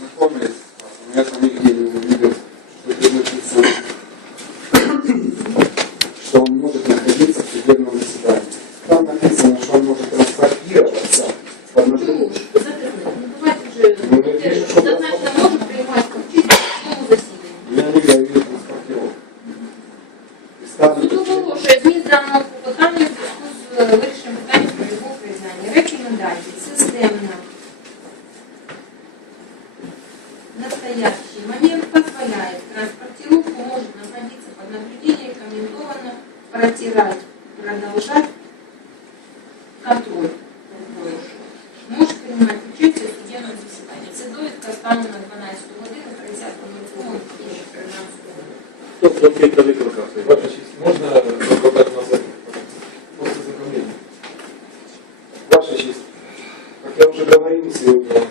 no começo. протирать, продолжать контроль. Может принимать участие в судебном заседанні. Це довідка станом на 12 годину 30 лютого 2013 року. Тобто, можна викликати на запит? После знакомления. Ваша честь, как я уже говорил сегодня,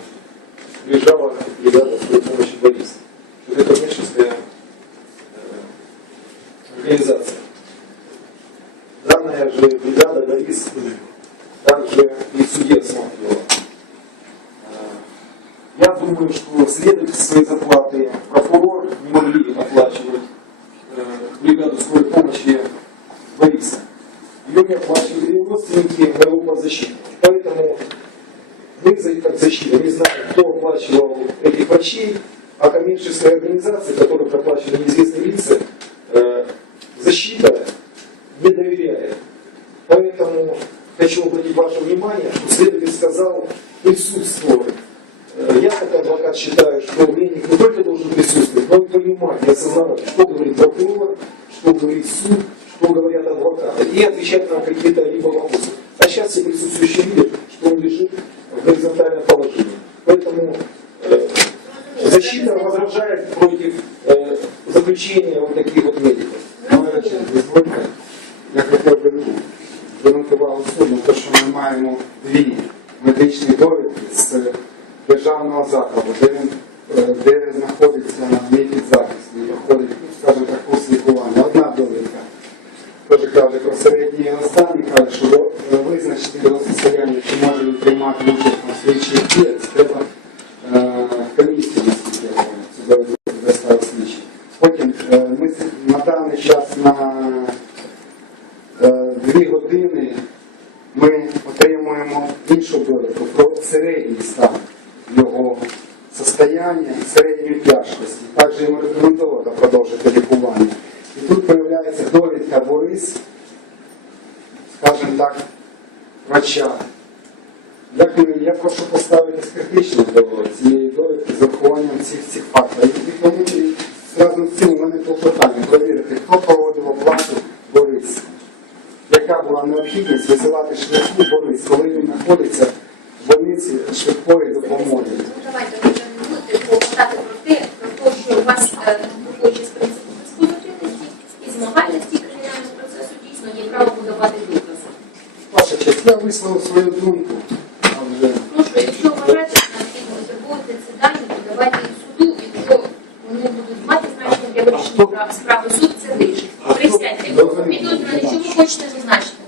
лежала бригада при помощи Бориса. Это вышедшая организация. Э, Данная же бригада Борис также и в суде осматривала. Э, Я думаю, что следователь свои зарплаты прокурор не могли оплачивать э, бригаду скорой помощи Бориса. Ее не оплачивали родственники моего подзащитника. Поэтому мы за- как защита не знаем, кто оплачивал этих врачей, а коммерческая организация, которая проплачивала неизвестные лица, э, защита. Поэтому хочу обратить ваше внимание, следователь сказал присутствовать. Э, Я как адвокат считаю, что мнение не только должен присутствовать, но и понимать и осознавать, что говорит прокурор, что говорит суд, что говорят адвокаты, и отвечать на какие-то либо вопросы. А сейчас все присутствующие видят, что он лежит в горизонтальном положении. Поэтому э, защита возражает против э, заключения вот таких вот медиков. Моя медичні довідки з державного закладу, де він е, де знаходиться метід захисту і проходить, скажімо так, курс лікування. Одна довідка теж каже про середній останній, каже, що е, визначити його состояння, чи може він приймати участь на слідчих діях, треба е, комісію, наскільки доставив слідчий. Потім ми на даний час на дві години іншу довідку про середній стан його состояння, середньої тяжкості. Також йому рекомендовано продовжити лікування. І тут з'являється довідка Борис, скажімо так, врача. Я прошу поставитись критично до цієї довідки з урахуванням всіх цих факторів. І тому разом з цим у мене клопотання перевірити, хто проводив оплату Борис. Яка була необхідність визивати швидку Борис, коли він знаходиться в больниці швидкої допомоги. Ну, давайте ви вже не будете клопотати про те, про те, що у вас е, виходячи з принципу безпозитивності і змагальності кримінального процесу дійсно є право подавати докази. Ваша честь, я висловив свою думку. Прошу, якщо вважаєте що необхідно, витребувати ці дані, подавайте їх суду, якщо вони будуть мати значення для вирішення справи, суд це вирішить. Присядьте. Підозрюваний, що ви хочете зазначити?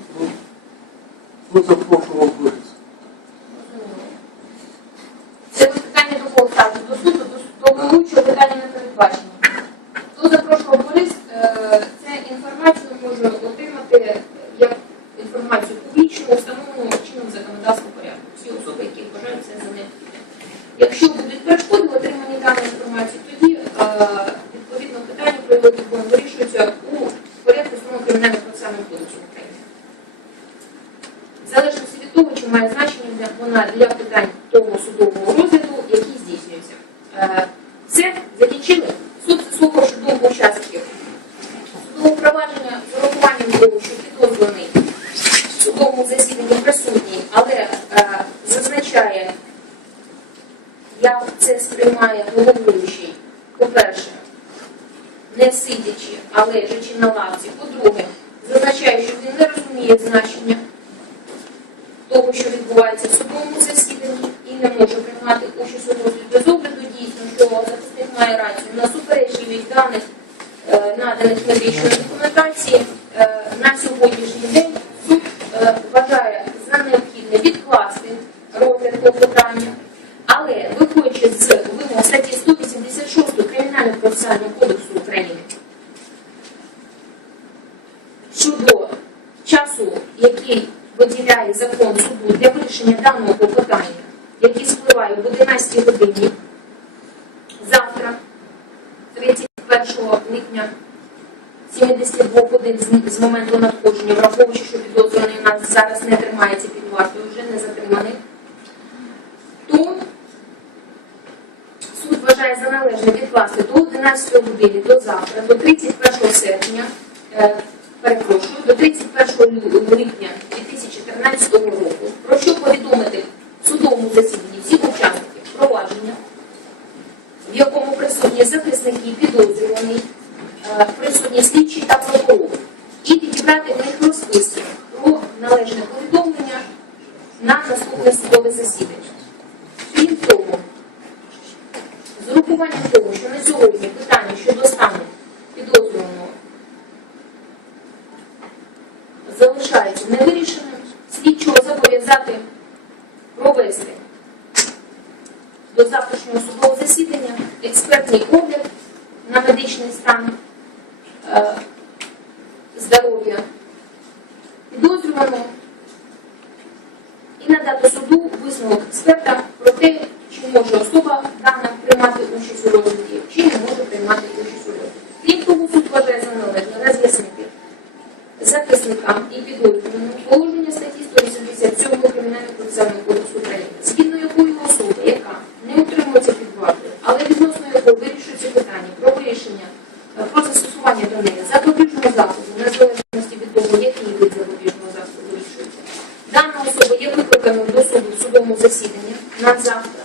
Кто запрошував Борис? Це питання до кого ставити? До суду, до, до головуючого питання не передбачено. Хто запрошував Борис, е, це інформацію може отримати е, як інформацію публічну, встановлену чином законодавства порядку. Всі особи, які вважають це за необхідне. Якщо будуть перешкоди в отриманні даної інформації, тоді е, відповідно питання про його відбор вирішується у порядку встановленого кримінальним процесуальним кодексом України. В залежності від того, чи має значення вона для питань того судового розгляду, який здійснюється. Е, Все, закінчили. Суд заслухавши думку учасників. Судове провадження з урахуванням того, що підозрюваний в судовому засіданні присутній, але е, зазначає, як це сприймає головуючий, по-перше, не сидячи, а лежачи на лавці. По-друге, зазначає, що він не розуміє значення того, що відбувається в судовому засіданні, і не може приймати участь у розгляді. Без огляду дійсно, що захисник має рацію на суперечливість даних е, наданих медичної документації е, на сьогоднішній день суд е, вважає за необхідне відкласти розгляд клопотання, але виходячи з вимог статті 186 Кримінального процесуального кодексу України. Щодо часу, який виділяє закон суду для вирішення даного клопотання, який спливає в 11 годині завтра, 31 липня 72 годин з- моменту надходження, враховуючи, що підозрюваний нас зараз не тримається під вартою, вже не затриманий, то суд вважає за належне відкласти до 11 години до завтра, до 31 серпня, е, перепрошую, до 31 липня 2013 року, про що повідомити судовому засіданні всіх учасників провадження, в якому присутні захисники, підозрюваний, е, присутні слідчі та прокурор, і підібрати в них розписки про належне повідомлення на наступне судове засідання. Крім того, з урахуванням того, що на сьогодні питання щодо стану підозрюваного залишається невирішеним, слідчого зобов'язати провести до завтрашнього судового засідання експертний огляд на медичний стан е, здоров'я підозрюваного і надати суду висновок експерта про те, чи може особа приймати участь у розгляді, чи не може приймати участь у розгляді. Крім того, суд вважає за належне роз'яснити захисникам і підозрюваним положення статті 187 Кримінального процесуального кодексу України, згідно якої особа, яка не утримується під вартою, але відносно якої вирішується питання про вирішення е, про застосування до неї запобіжного заходу, незалежності від того, який вид запобіжного заходу вирішується. Дана особа є викликаною до суду в судовому засіданні на завтра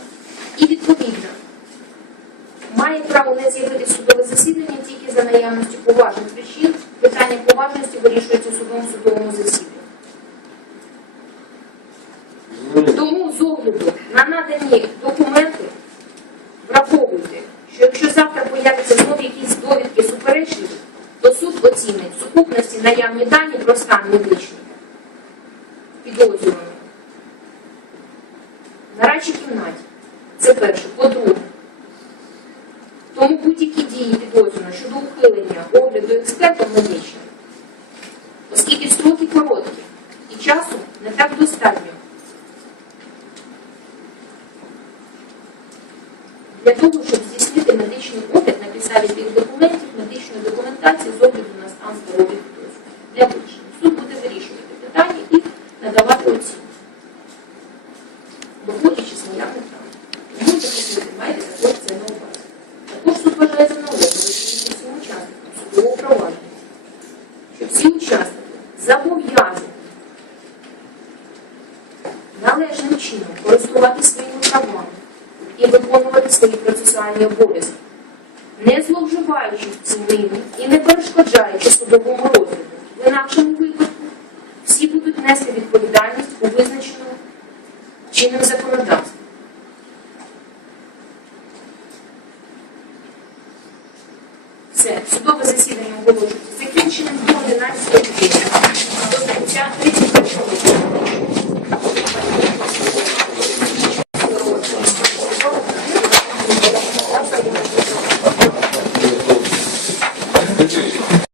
і відповідно право не з'явитися в судове засідання тільки за наявності поважних причин. Питання поважності вирішується в судовому засіданні. Тому з огляду на надані документи враховуйте, що якщо завтра появляться знову якісь довідки суперечливі, то суд оцінить сукупності наявні дані про стан медичний підозрюваного. На радчій кімнаті. Це перше. По-друге, тому будь-які дії підозрюваного щодо ухилення огляду експертом медичним, оскільки строки короткі і часу не так достатньо. Для того, щоб здійснити медичний огляд на підставі тих документів, медичної документації з огляду на стан здоров'я виконання обов'язків, не зловживаючи ними і не перешкоджаючи судовому розгляду. В інакшому випадку всі будуть нести відповідальність у визначеному чинним законодавством. Це судове засідання оголошується.